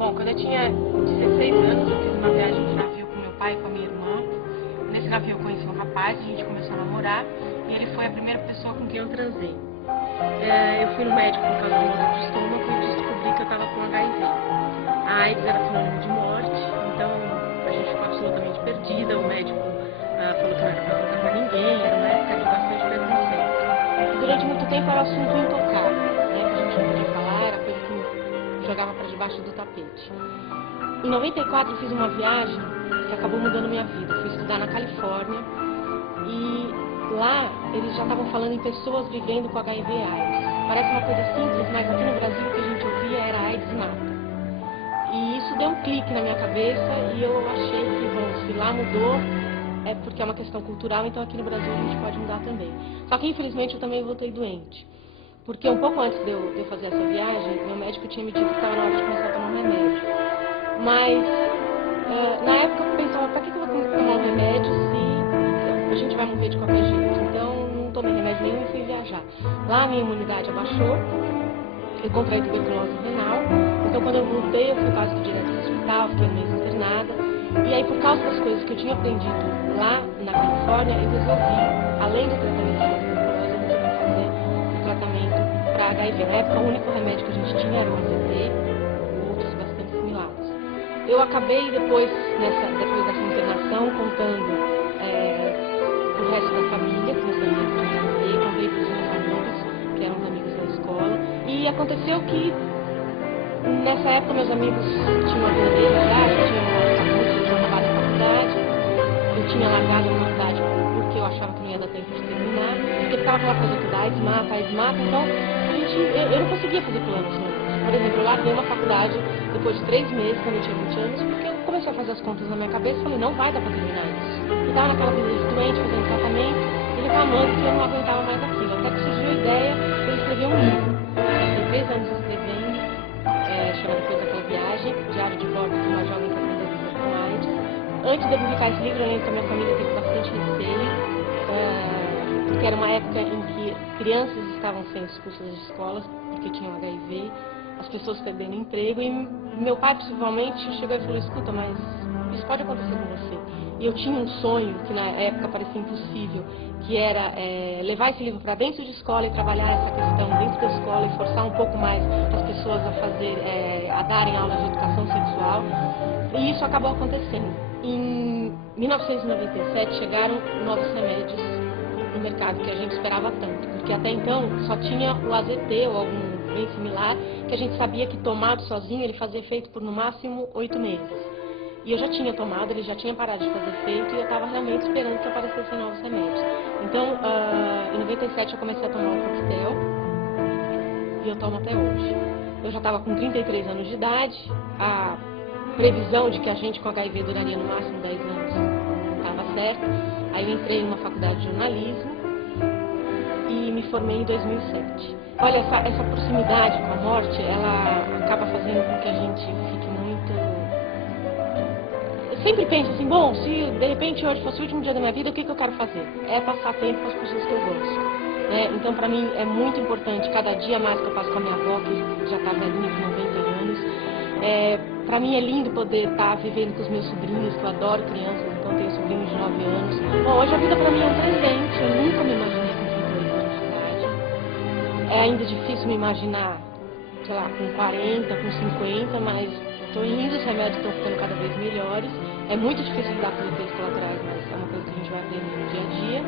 Bom, quando eu tinha 16 anos, eu fiz uma viagem de navio com meu pai e com a minha irmã. Nesse navio eu conheci um rapaz, a gente começou a namorar e ele foi a primeira pessoa com quem eu transei. Eu fui no médico por causa de uma dor de estômago e descobri que eu estava com HIV. A AIDS era sinônimo de morte, então a gente ficou absolutamente perdida. O médico falou que não era para contar para ninguém, era uma época de bastante preconceito. Durante muito tempo era assunto intocável, né, que a gente não podia falar, era coisa que jogava para debaixo do tapete. Em 94 eu fiz uma viagem que acabou mudando minha vida. Fui estudar na Califórnia e lá eles já estavam falando em pessoas vivendo com HIV e AIDS. Parece uma coisa simples, mas aqui no Brasil o que a gente ouvia era AIDS nata. E isso deu um clique na minha cabeça e eu achei que, bom, se lá mudou, é porque é uma questão cultural, então aqui no Brasil a gente pode mudar também. Só que infelizmente eu também voltei doente. Porque um pouco antes de eu fazer essa viagem, meu médico tinha me dito que estava na hora de começar a tomar um remédio. Mas na época eu pensava, para que eu vou tomar um remédio se a gente vai morrer de qualquer jeito? Então não tomei remédio nenhum e fui viajar. Lá a minha imunidade abaixou, eu contraí tuberculose renal. Então quando eu voltei eu fui quase que direto ao hospital, fiquei um mês internada. E aí por causa das coisas que eu tinha aprendido lá na Califórnia, eu resolvi, além do tratamento da tuberculose, eu resolvi fazer o tratamento para HIV. Na época o único remédio que a gente tinha era o AZT, outros bastante similares. Eu acabei depois dessa internação contando pro resto da família, que eu sabia que tinha HIV, contei para os meus amigos, que eram os amigos da escola. E aconteceu que nessa época meus amigos tinham a vida deles tinham acabado a faculdade, eu tinha largado a faculdade porque eu achava que não ia dar tempo de terminar, porque ficava aquela coisa toda, AIDS mata, então eu não conseguia fazer planos novos. Por exemplo, eu larguei uma faculdade depois de 3 meses, quando eu tinha 20 anos, porque eu comecei a fazer as contas na minha cabeça e falei, não vai dar pra terminar isso. Eu estava naquela vida de doente, fazendo tratamento, e reclamando que eu não aguentava mais aquilo. Até que surgiu a ideia de eu escrever um livro. Eu passei 3 anos escrevendo, chama Depois daquela viagem, Diário de Bordo de uma jovem que aprendeu a viver com AIDS. Antes de eu publicar esse livro, eu lembro que a minha família teve bastante receio, porque era uma época em que crianças estavam sendo expulsas das escolas porque tinham HIV, as pessoas perdendo emprego, e meu pai principalmente chegou e falou, escuta, mas isso pode acontecer com você. E eu tinha um sonho que na época parecia impossível, que era levar esse livro para dentro de escola e trabalhar essa questão dentro da escola e forçar um pouco mais as pessoas a darem aulas de educação sexual. E isso acabou acontecendo. Em 1997 chegaram novos remédios no mercado que a gente esperava tanto, porque até então só tinha o AZT ou algum bem similar, que a gente sabia que tomado sozinho ele fazia efeito por no máximo 8 meses. E eu já tinha tomado, ele já tinha parado de fazer efeito e eu estava realmente esperando que aparecessem novos remédios. Então, em 97 eu comecei a tomar o Paxtel e eu tomo até hoje. Eu já estava com 33 anos de idade, a previsão de que a gente com HIV duraria no máximo 10 anos estava certa. Aí eu entrei em uma faculdade de jornalismo e me formei em 2007. Olha, essa proximidade com a morte, ela acaba fazendo com que a gente fique muito... Eu sempre penso assim, bom, se de repente hoje fosse o último dia da minha vida, o que eu quero fazer? É passar tempo com as pessoas que eu gosto. Então, para mim, é muito importante, cada dia mais que eu passo com a minha avó, que já está velhinha, com 90 anos. Para mim é lindo poder estar vivendo com os meus sobrinhos, que eu adoro crianças, então tenho sobrinhos de 9 anos. Bom, hoje a vida para mim é um presente, eu nunca me imaginei com 38 anos de idade. É ainda difícil me imaginar, sei lá, com 40, com 50, mas estou indo, os remédios estão ficando cada vez melhores. É muito difícil lidar com os efeitos colaterais, mas é uma coisa que a gente vai aprender no dia a dia.